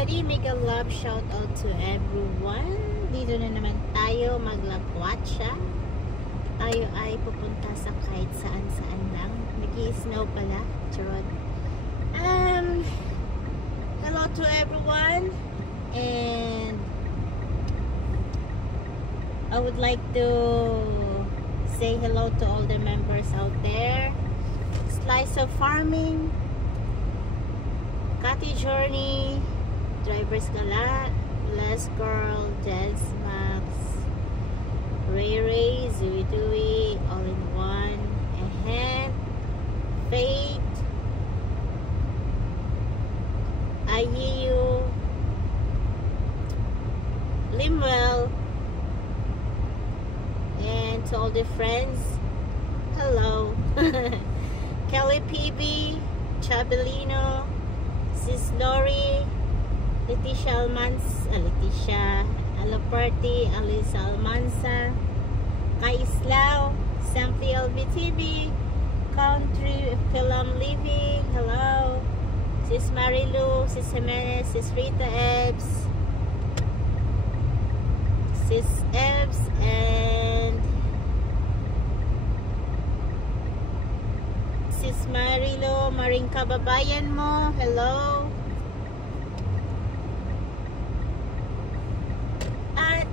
everybody, mega love shout out to everyone. Dito na naman tayo maglagwatcha. Tayo ay pupunta sa kahit saan lang. Nag-i-snow pala. Charot. Hello to everyone, and I would like to say hello to all the members out there. Slice of Farming, Cathy Journey, Drivers Galat, Les Girl, Jazz Max, Ray, Zooey Dooey, All in One, and Faith, IU, Limwell, and to all the friends, hello. Kelly PB, Chabelino, Sis Lori, Leticia Alaparty, Alisa Almanza, Kaislao, Sampy LBTV, Country Film Living, hello, Sis Marilu, Sis Jimenez, Sis Rita Ebbs, Sis Ebbs, and Sis Marilo, Maring kababayan mo, hello. At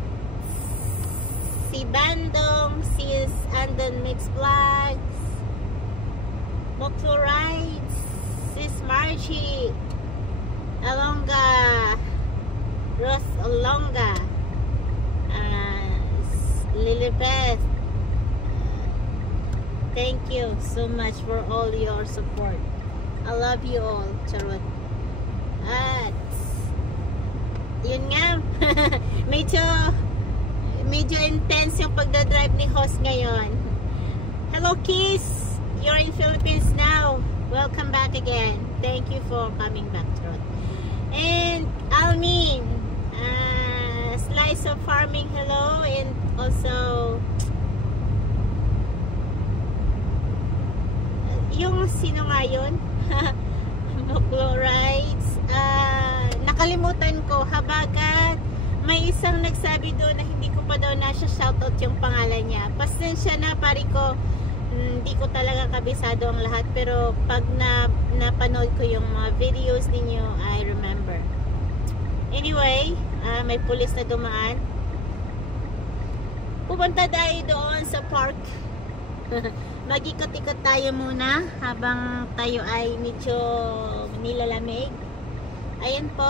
si Bandong, Sis Andon Mix Vlogs, Moklo Rides, Sis Margie, Alonga, Ross Alonga, Lilibeth. Thank you so much for all your support. I love you all. Charot. At yun nga, medyo intense yung pagdadrive ni host ngayon. Hello Kiss, you're in Philippines now. Welcome back again. Thank you for coming back, Charot. And Almin, Slice of Farming, hello. And also yung sino nga yun? Moklo Rides. Nakalimutan ko. Habagat may isang nagsabi doon na hindi ko pa daw na siya shoutout yung pangalan niya. Pasensya na, pari ko. Hindi ko talaga kabisado ang lahat. Pero pag napanood ko yung mga videos ninyo, I remember. Anyway, may pulis na dumaan. Pupunta tayo doon sa park. Mag-ikot-ikot tayo muna habang tayo ay medyo nilalamig. Ayan po,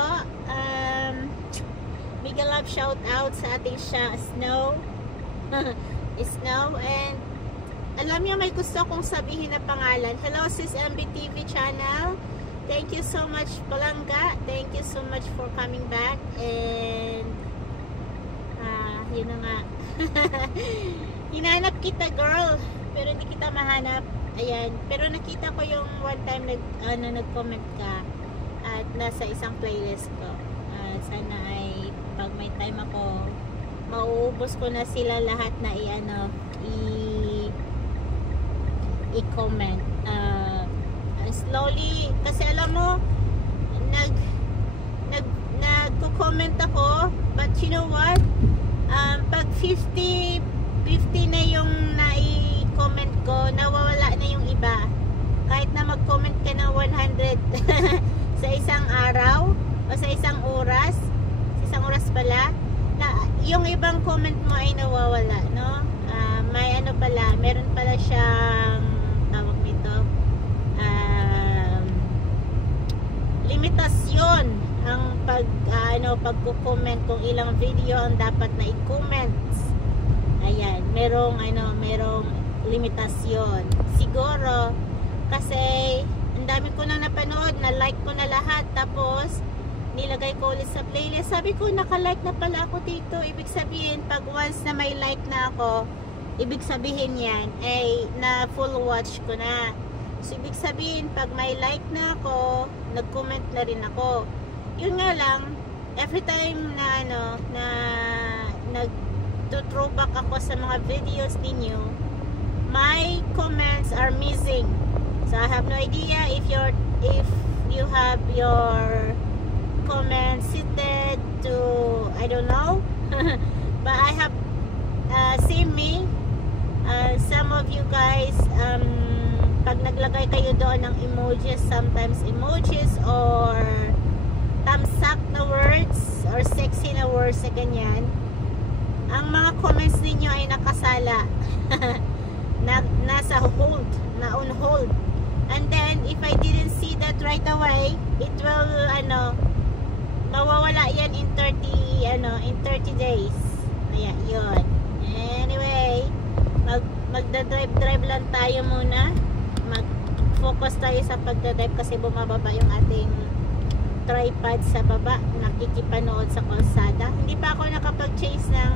mega love shout out sa ating Snow. Snow. And alam niyo, may gusto kong sabihin na pangalan. Hello sis MBTV channel, thank you so much Palangga, thank you so much for coming back. And yun na nga. Hinanap kita girl, pero hindi kita mahanap. Ayan, pero nakita ko yung one time nag-comment ka at nasa isang playlist ko. Sana ay pag may time ako, mauubos ko na sila lahat na i-comment. Slowly, kasi alam mo, nagko-comment ako, but you know what? Pag 50 na yung nai-comment ko, nawawala na yung iba. Kahit na mag-comment ka ng 100 sa isang araw o sa isang oras pala, yung ibang comment mo ay nawawala, no? May meron pala siyang tawag nito, limitasyon ang pagko-comment kung ilang video ang dapat na i-comment. Ayan, merong limitasyon. Siguro kasi ang dami ko na napanood, na-like ko na lahat, tapos nilagay ko ulit sa playlist. Sabi ko, naka-like na pala ako dito. Ibig sabihin, pag once na may like na ako, ibig sabihin yan ay na full watch ko na. So ibig sabihin, pag may like na ako, nag-comment na rin ako. Yun nga lang, every time na nag-throwback ako sa mga videos ninyo, my comments are missing. So I have no idea if you have your comment seated to, I don't know. But I have seen me, some of you guys, pag naglagay kayo doon ng emojis, sometimes emojis or thumbs up na words or sexy na words sa ganyan, ang mga comments ninyo ay nakasala. Nasa hold, na on hold. And then if I didn't see that right away, it will mawawala yan in 30 days. Ayan, yun. Anyway, magda-drive lang tayo muna. Mag-focus tayo sa pagda-drive kasi bumababa yung ating tripod sa baba. Nakikipanood sa kalsada. Hindi pa ako nakapag-chase ng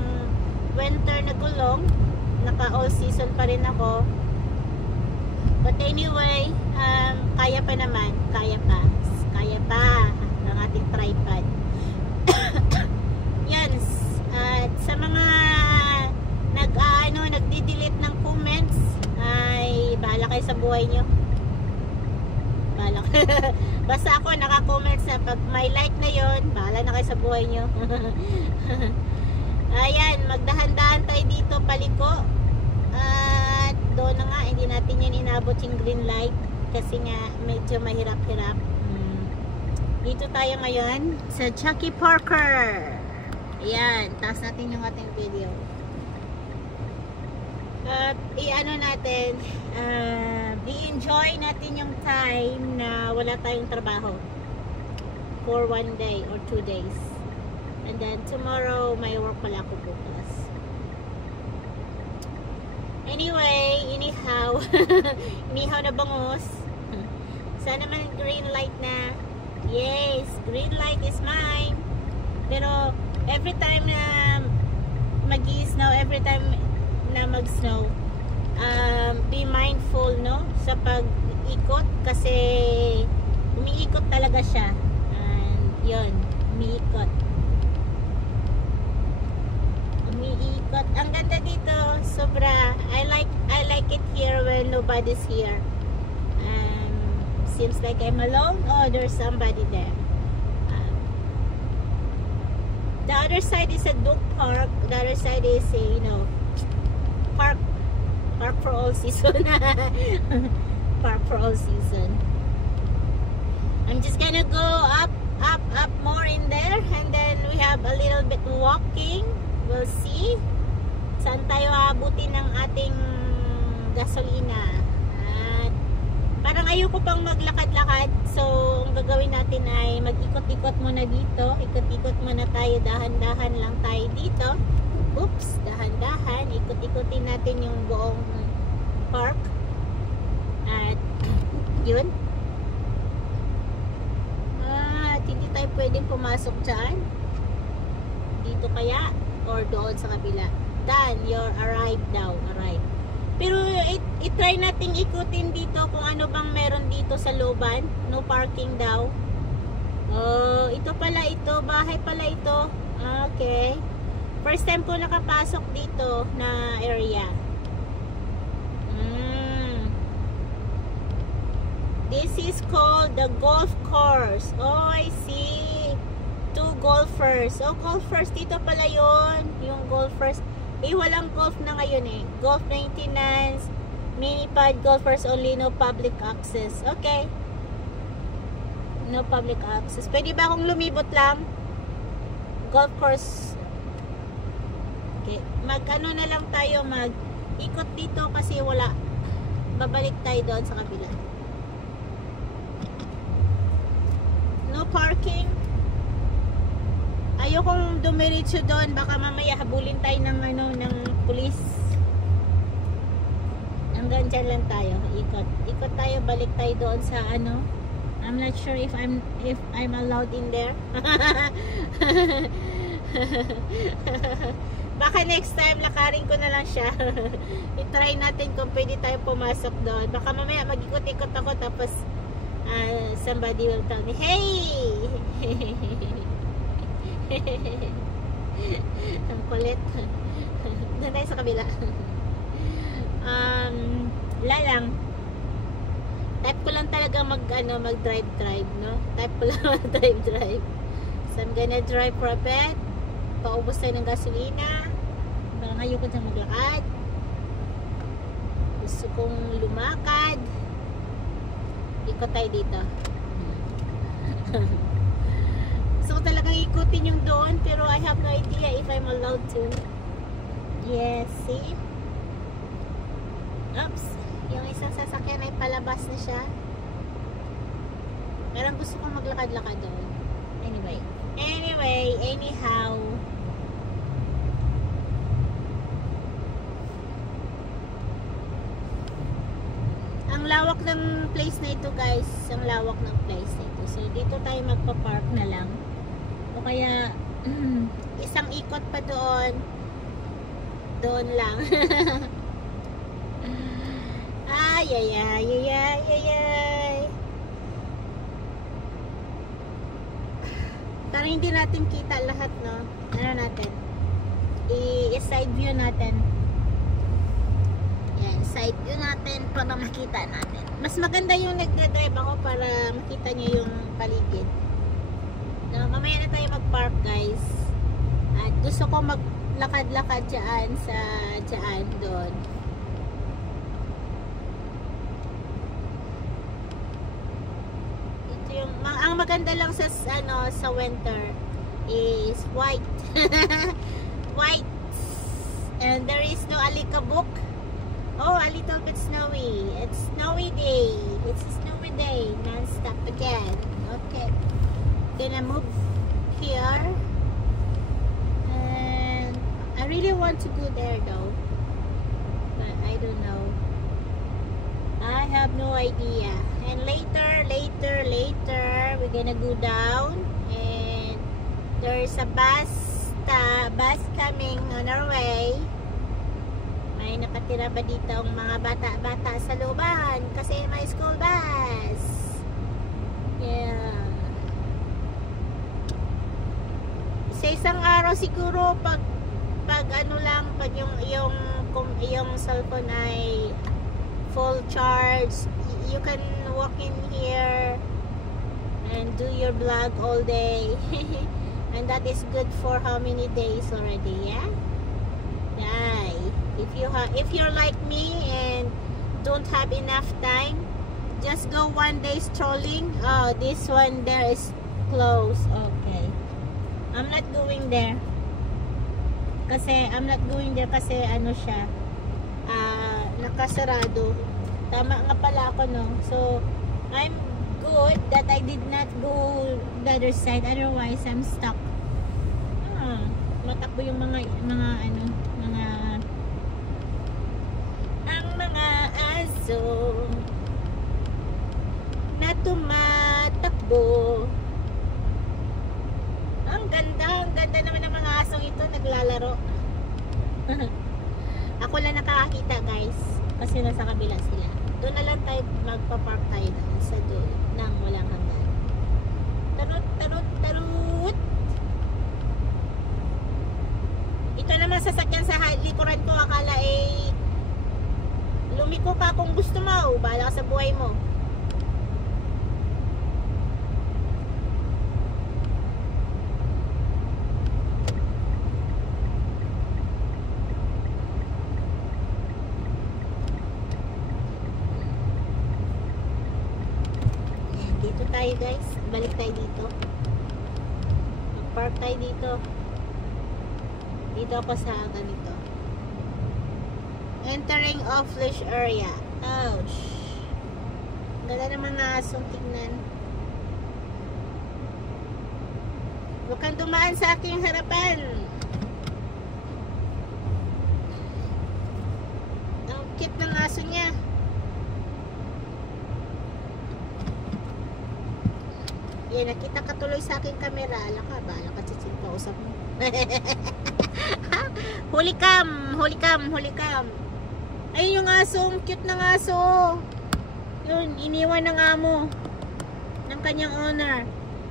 winter na gulong. Naka all season pa rin ako. But anyway, kaya pa naman. Kaya pa ng ating tripod. Yan. At sa mga nagdi-delete ng comments, ay bahala kayo sa buhay nyo. Bahala kayo. Basta ako naka-comment sa pag may like na yon, bahala na kayo sa buhay nyo. Ayan, magdahan-dahan tayo dito paliko. At doon na nga, hindi natin yun inabot yung green light kasi nga medyo mahirap-hirap. Dito tayo ngayon sa Chucky Parker. Ayan, taas natin yung ating video. At i-ano natin, i-enjoy natin yung time na wala tayong trabaho for 1 day or 2 days. And then tomorrow may work pala ako bukas. Anyway, anyhow na bangus. Sana man green light na. Yes, green light is mine. Pero every time na mag-snow, every time na mag-snow, be mindful, no, sa pag-ikot kasi umiikot talaga siya. And yun, umiikot. Ang ganda dito, sobra. I like it here when nobody's here. Seems like I'm alone. Oh, there's somebody there. The other side is a Duke Park. The other side is a, park for all season. Park for all season. I'm just gonna go up more in there, and then we have a little bit walking. We'll see saan tayo aabutin ng ating gasolina. At parang ayoko pang maglakad-lakad, so ang gagawin natin ay mag-ikot-ikot muna dito. Ikot-ikot muna tayo, dahan-dahan lang tayo dito. Oops, dahan-dahan. Ikot-ikotin natin yung buong park. At yun. At hindi tayo pwedeng pumasok dyan. Dito kaya or doon sa kabila. Done, you're arrived now. Arrived. Pero i-try nating ikutin dito kung ano bang meron dito sa looban. No parking daw. Oh, ito pala ito. Bahay pala ito. Okay. First time ko nakapasok dito na area. This is called the golf course. Oh, I see. 2 golfers. Oh, golfers. Dito pala yun. Yung golfers. Walang golf na ngayon eh. Golf maintenance, mini pad, golfers only, no public access. Okay. No public access. Pwede ba akong lumibot lang? Golf course. Okay. Mag-ano na lang tayo, mag-ikot dito kasi wala. Babalik tayo doon sa kabila. No parking. Ayokong dumiretso doon, baka mamaya habulin tayo ng pulis. Hanggang dyan lang tayo, ikot tayo, balik tayo doon sa I'm not sure if I'm allowed in there. Baka next time lakarin ko na lang siya. I-try natin kung pwede tayo pumasok doon. Baka mamaya mag-ikot-ikot ako tapos somebody will tell me, hey! Ang kulit. Doon tayo sa kabila. Lang. Type ko lang talaga mag-drive, no? Type ko lang mag-drive. So I'm gonna drive for a bit. Paubos tayo ng gasolina. Parang ayoko na maglakad. Gusto kong lumakad. Ikot tayo dito. Gusto ko talagang ikutin yung doon, pero I have no idea if I'm allowed to. Yes, see? Oops. Yung isang sasakyan ay palabas na siya. Parang gusto kong maglakad-lakad doon. Anyhow. Ang lawak ng place na ito, guys. Ang lawak ng place na ito. So, dito tayo magpa-park na lang. O kaya, isang ikot pa doon. Doon lang. Ay. Parang hindi natin kita lahat, no? Ano natin? I-side view natin. Yan, side view natin para makita natin. Mas maganda yung nagdadrive ako para makita nyo yung paligid. No, mamaya na tayo mag-park, guys. At gusto ko maglakad-lakad dyan sa doon. Ang maganda lang sa winter is white. White. And there is no alikabok. Oh, a little bit snowy. It's snowy day. It's a snowy day. Non-stop again. Okay. Gonna move here. And I really want to go there though. But I don't know. I have no idea. And later, we're gonna go down, and there's a bus coming on our way. May nakatira ba dito ang mga bata sa looban? Kasi may school bus. Yeah. Sa isang araw siguro, pag yung cellphone ay full charge, you can walk in here and do your vlog all day. And that is good for how many days already? Yeah. If you're like me and don't have enough time, just go one day strolling. Oh, this one there is closed. Okay, I'm not going there kasi ano siya, nakasarado. Tama nga pala ako, no? So I'm good that I did not go the other side, otherwise I'm stuck. Matakbo yung mga aso na tumatakbo. Ang ganda naman ng mga asong ito naglalaro. Ako lang nakakakita, guys, kasi nasa kabila sila. Doon na lang tayo magpa-park tayo doon sa doon nang walang hanggan. Tarut. Ito naman sasakyan sa likuran ko, akala lumiko ka kung gusto mo. Bahala ka sa buhay mo. Dito tayo, guys. Balik tayo dito. Mag-park tayo dito. Dito ako sa ganito. Entering off-leash area. Ouch. Ganda naman na asong tignan. Huwag kang dumaan sa aking harapan. Ang cute ng aso niya. Yan, nakita ka tuloy sa aking camera. Ala ka ba? Ala ka, chichil pa usap mo. Huli cam. Ayun yung aso, cute ng aso. Yun, iniwan ng amo ng kanyang owner.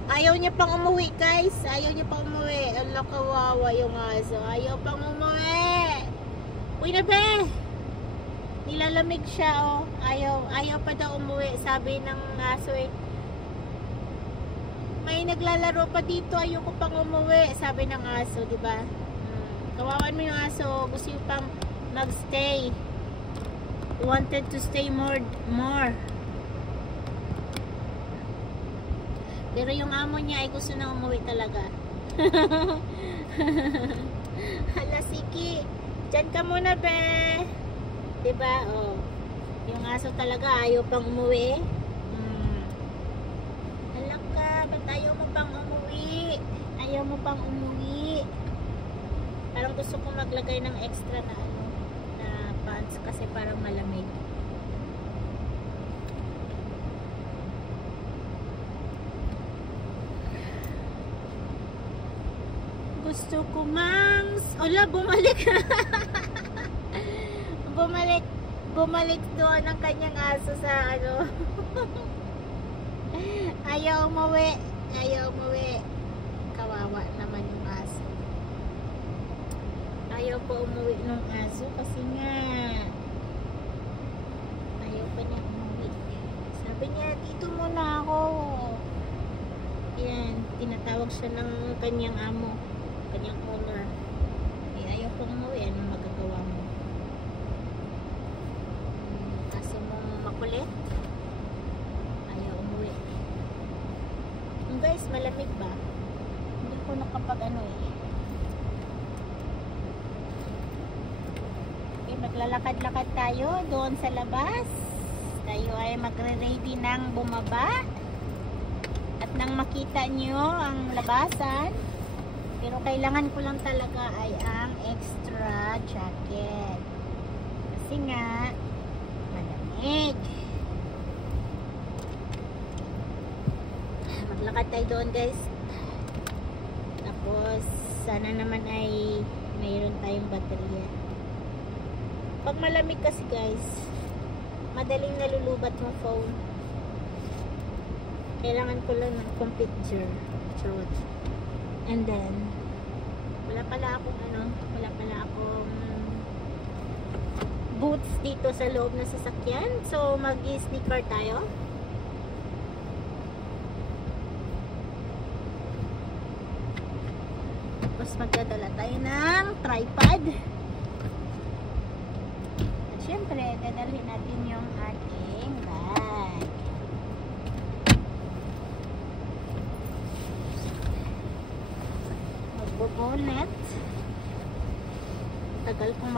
Ayaw niya pang umuwi, guys. Ala, kawawa yung aso. Ayaw pang umuwi. Uy na be. Nilalamig siya, oh. Ayaw pa daw umuwi, sabi ng aso eh. May naglalaro pa dito, ayoko pang umuwi, sabi ng aso, di ba? Kawawan mo yung aso, gusto yung pang magstay. Wanted to stay more. Pero yung amo niya ay gusto na umuwi talaga. Hala, Siki, dyan ka muna, be. Diba? Oh. Yung aso talaga ayaw pang umuwi. Hala ka, ba't ayaw mo pang umuwi? Ayaw mo pang umuwi. Parang gusto ko maglagay ng extra na ano, na pants kasi parang malamig. Gusto ko mangs. Ola, bumalik. bumalik doon ang kanyang aso sa ano. Ayaw umuwi. Kawawa naman yung aso. Ayaw pa umuwi ng aso kasi nga ayaw pa niya umuwi. Sabi niya, dito muna ako. Yan, tinatawag siya ng kanyang amo, kanyang owner. Ayaw pa umuwi, anong magagawa mo? Aso mong makulit, ayaw umuwi. Guys, malamig ba? Hindi ko nakapag ano eh. Maglalakad-lakad tayo doon sa labas. Tayo ay magre-ready ng bumaba at nang makita nyo ang labasan. Pero kailangan ko lang talaga ay ang extra jacket kasi nga malamig. Maglakad tayo doon, guys. Tapos sana naman ay mayroon tayong baterya. Pag malamig kasi, guys, madaling nalulubat yung phone. Kailangan ko lang ng computer. And then wala pala akong boots dito sa loob ng sasakyan. So mag-sneaker tayo. Tapos magdadala tayo ng tripod. Siyempre, dadalhin natin yung ating bag. Magbo-bonnet. Tagal kong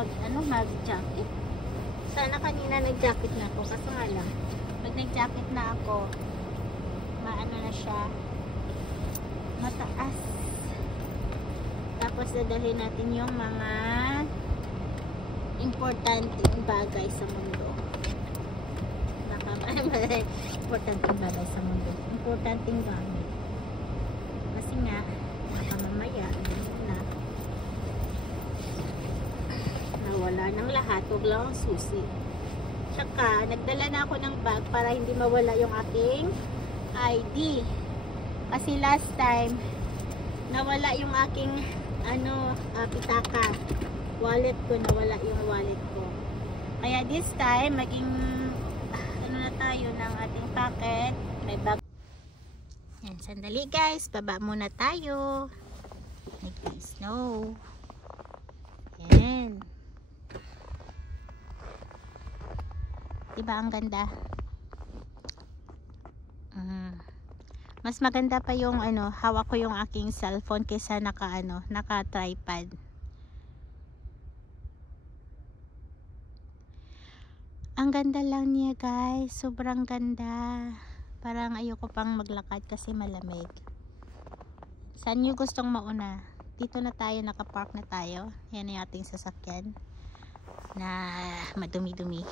mag-jacket. Sana kanina nag-jacket na ako. Kaso nga lang, pag nag-jacket na ako, maano na siya, mataas. Tapos dadalhin natin yung mga importanteng bagay sa mundo. Importanteng bagay sa mundo. Importanteng gamit. Kasi nga, baka mamaya, nawala ng lahat. Huwag lang ang susi. Tsaka, nagdala na ako ng bag para hindi mawala yung aking ID. Kasi last time, nawala yung aking pitaka. Wallet ko, nawala yung wallet ko. Kaya this time, maging na tayo ng ating packet. May bag. Yan, sandali guys. Baba muna tayo. Like this. No. Yan. Diba ang ganda? Mas maganda pa yung hawak ko yung aking cellphone kaysa naka tripod. Ang ganda lang niya, guys. Sobrang ganda. Parang ayoko pang maglakad kasi malamig. Saan nyo gustong mauna? Dito na tayo, nakapark na tayo. Yan yung ating sasakyan na madumi-dumi.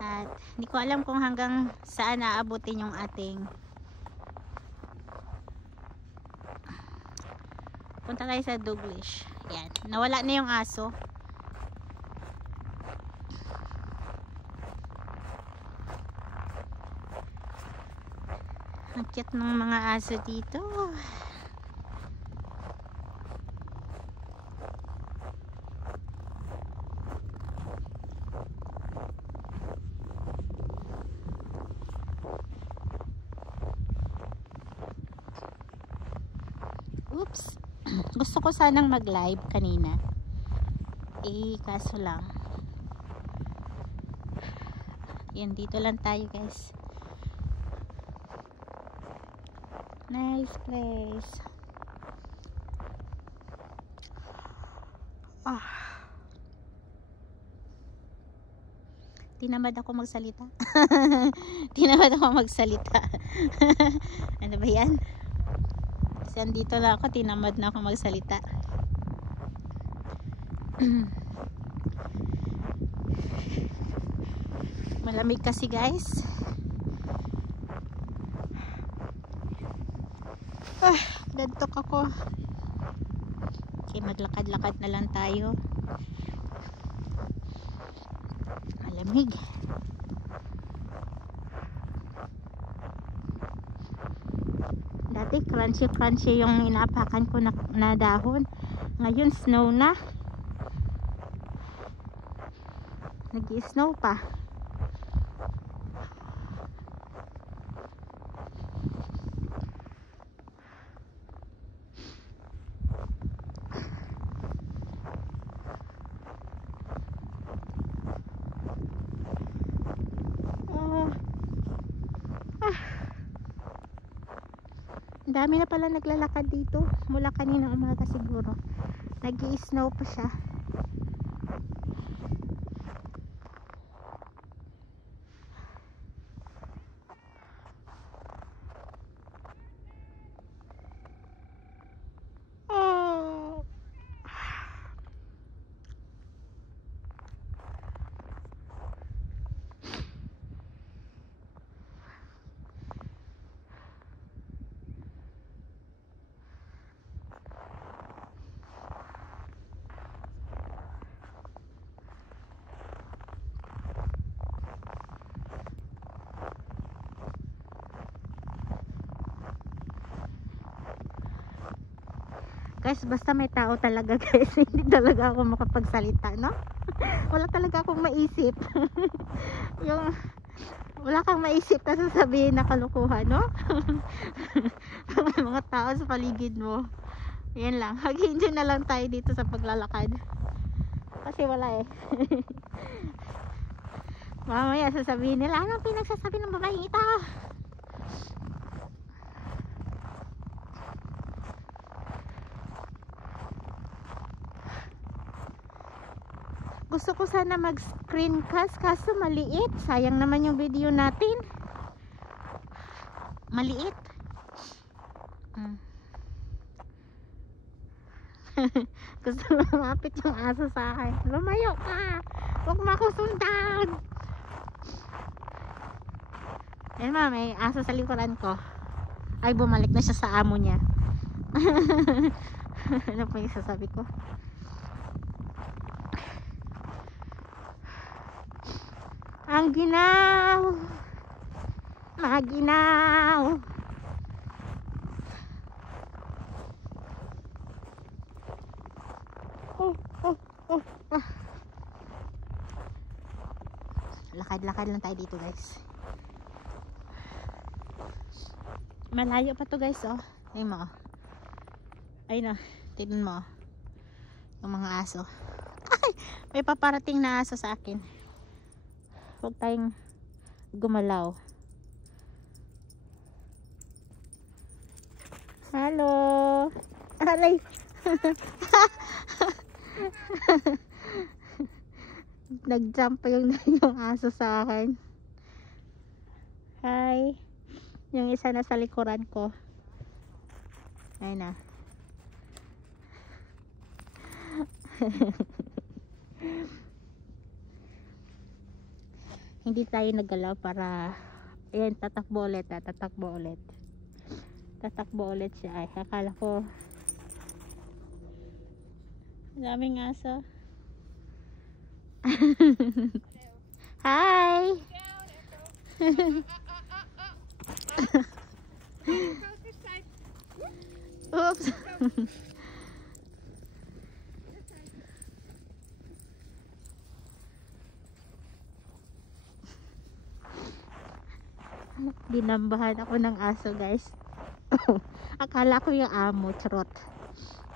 At hindi ko alam kung hanggang saan aabutin yung ating punta tayo sa Douglas. Yan. Nawala na yung aso. Ang cute ng mga aso dito. Gusto ko sanang mag live kanina, kaso lang yan, dito lang tayo guys. Nice place. Tinamad ako magsalita. Tinamad ako magsalita. Ano ba yan? Kasi andito lang ako, tinamad na ako magsalita. Malamig kasi guys. Dadtok ako. Okay, maglakad-lakad na lang tayo. Malamig. Dati crunchy yung inaapakan ko na dahon. Ngayon snow na. Nag-i-snow pa. Dami na pala naglalakad dito mula kanina umaga siguro. Nag-i-snow pa siya. Guys, basta may tao talaga guys, hindi talaga ako makapagsalita, no? Wala talaga akong maisip. Yung wala kang maisip na sasabihin na kalukuhan, no? Mga tao sa paligid mo. Yan lang, mag-enjoy na lang tayo dito sa paglalakad. Kasi wala eh. Mamaya sasabihin nila, anong pinagsasabi ng babaeng ito? Gusto ko sana mag screencast kaso maliit. Sayang naman yung video natin. Maliit. Gusto lumapit yung aso sa akin. Lumayo ka! Huwag mo ako sundan! Yan ma, may aso sa likuran ko. Ay, bumalik na siya sa amo niya. Ano pa yung sasabi ko? Ang ginaw, maginaw. Lakad-lakad lang tayo dito guys. Malayo pa to guys, oh. Ayun mo. Ayun, oh. Tignan mo. Yung mga aso. Ay, may paparating na aso sa akin. Huwag tayong gumalaw. Hello. Aray. Nag-jump pa yung aso sa akin. Hi. Yung isa na sa likuran ko. Ayun na. Hindi tayo naggalaw para ayan, tatakbo ulit siya. Ay, akala ko daming aso. Hi. Oops. Dinambahan ako ng aso guys. Akala ko yung amo, charot.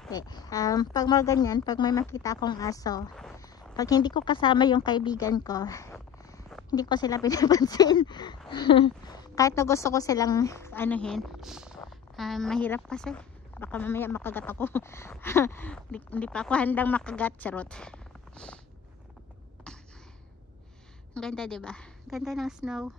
Okay. Pag mga ganyan, pag may makita akong aso, pag hindi ko kasama yung kaibigan ko, hindi ko sila pinapansin. Kahit na gusto ko silang anuhin, mahirap kasi baka mamaya makagat ako. hindi pa ako handang makagat, charot. Ang ganda, diba? Ganda ng snow.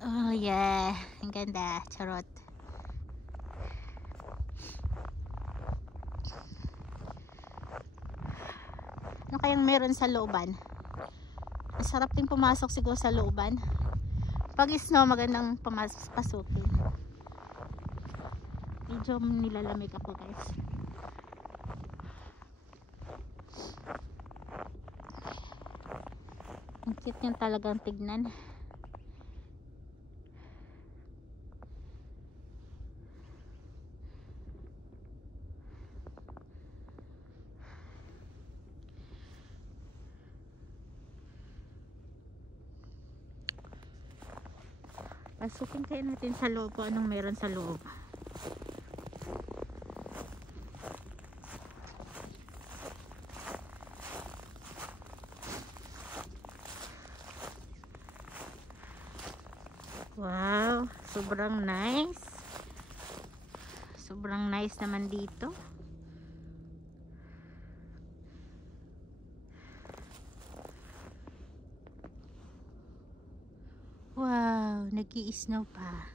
Oh yeah, ang ganda, charot. Ano kayang meron sa looban? Masarap din pumasok siguro sa looban. Pag snow, magandang pasukin. Medyo nilalamig ako, guys. Ang cute yung talagang tignan. Pasukin kayo natin sa loob kung anong meron sa loob. Wow, sobrang nice. Sobrang nice naman dito. Wow, nag-i-snow pa.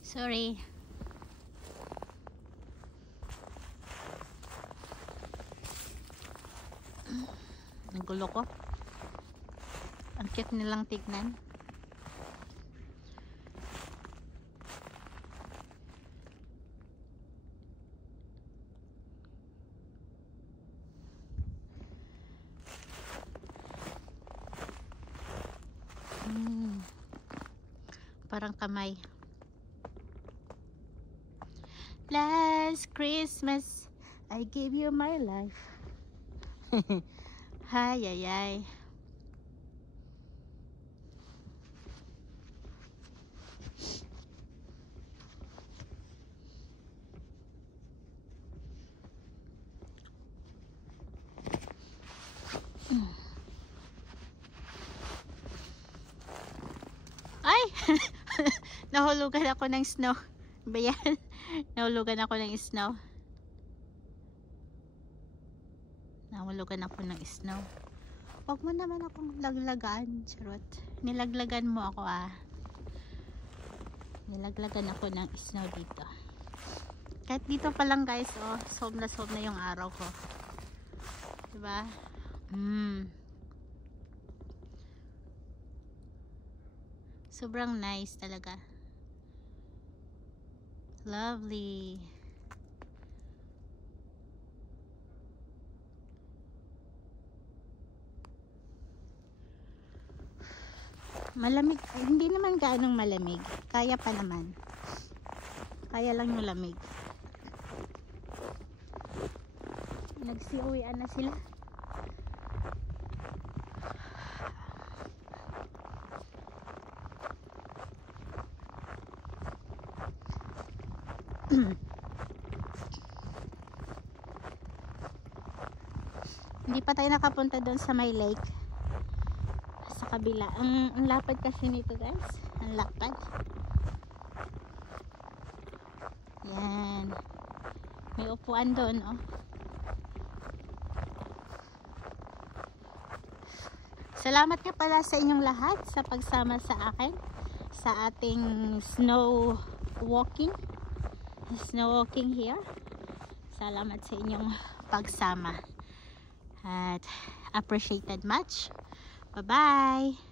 Sorry. Ang gulo ko. Ang cute nilang tignan. Parang kamay. Last Christmas, I gave you my life. Ay, ay, ay. Ay! Nahulugan ako ng snow. Ba yan? Nahulugan ako ng snow. Nahulugan ako ng snow. Huwag mo naman akong laglagan, charot. Nilaglagan mo ako, ah. Nilaglagan ako ng snow dito. Kahit dito pa lang, guys, oh, sob na yung araw ko. Diba? Sobrang nice talaga. Lovely. Malamig, hindi naman gaanong malamig. Kaya pa naman. Kaya lang yung lamig. Nagsiuwian na sila. Hindi pa tayo nakapunta doon sa may lake. Sa kabila. Ang lapad kasi nito, guys. Ang lapad. Yan. May upuan doon, oh. Salamat nga pala sa inyong lahat sa pagsama sa akin sa ating snow walking here. Salamat sa inyong pagsama at appreciated much. Bye bye.